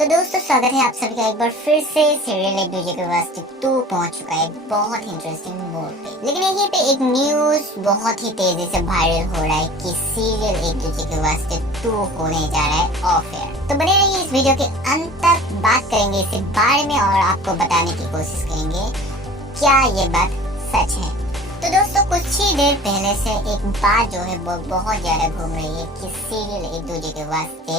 तो दोस्तों स्वागत है आप सभी का एक बार फिर से सीरियल एक दूसरे के वास्ते 2 पहुंच चुका है बहुत इंटरेस्टिंग मोड पे। लेकिन यहीं पे एक न्यूज बहुत ही तेजी से वायरल हो रहा है कि सीरियल एक दूसरे के वास्ते 2 होने जा रहा है ऑफ एयर। तो बने रहिए इस वीडियो के अंत तक, बात करेंगे इसके बारे में और आपको बताने की कोशिश करेंगे क्या ये बात सच है। तो दोस्तों कुछ ही देर पहले से एक बात जो है वो बहुत ज्यादा घूम रही है कि सीरियल एक दूसरे के वास्ते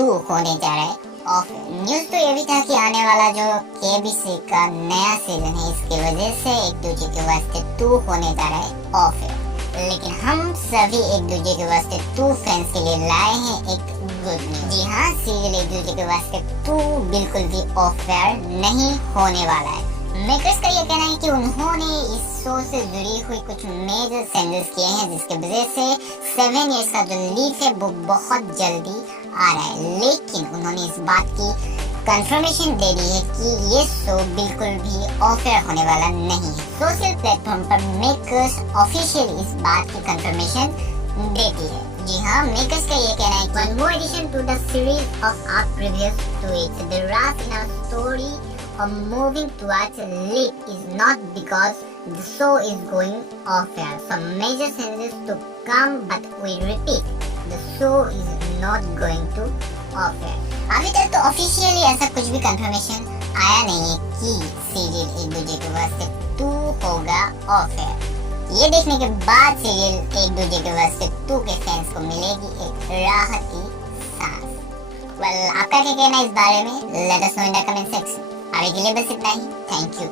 2 होने जा रहा है ऑफ। न्यूज तो ये भी था कि आने वाला जो केबीसी का नया सीजन है इसकी वजह से एक दूसरे के वास्ते 2 होने जा रहा है ऑफ है। लेकिन हम सभी एक दूसरे के वास्ते 2 फैंस के लिए लाए हैं एक गुड न्यूज। जी हाँ, सीरियल एक दूसरे के वास्ते 2 बिल्कुल भी ऑफ एयर नहीं होने वाला है। मेकर्स का ये कहना है कि उन्होंने इस शो से जुड़ी हुई कुछ मेजर चेंजेस किए हैं जिसके वजह से 7 इयर्स का जो लीक है वो बहुत जल्दी आ रहा है। लेकिन उन्होंने इस बात की कंफर्मेशन दे दी है कि ये शो बिल्कुल भी ऑफ एयर होने वाला नहीं है। सोशल प्लेटफॉर्म पर मेकर्स ऑफिशियल इस बात की कंफर्मेशन देती है। जी हाँ, मेकर्स का ये कहना है कि one more addition to the series of our previous tweets, the wrath in our story of moving towards lit is not because the show is going off air. Some major changes to come, but we repeat, the show is not going to off air. अभी तक तो officially ऐसा कुछ भी confirmation आया नहीं है कि सीरियल एक दूसरे के वास्ते 2 होगा ऑफ एयर। ये देखने के बाद सीरियल एक दूसरे के वास्ते 2 के फैंस को मिलेगी एक राहत की सांस। आपका क्या कहना है इस बारे में? Let us know in the comment section. अभी के लिए बस इतना ही। Thank you.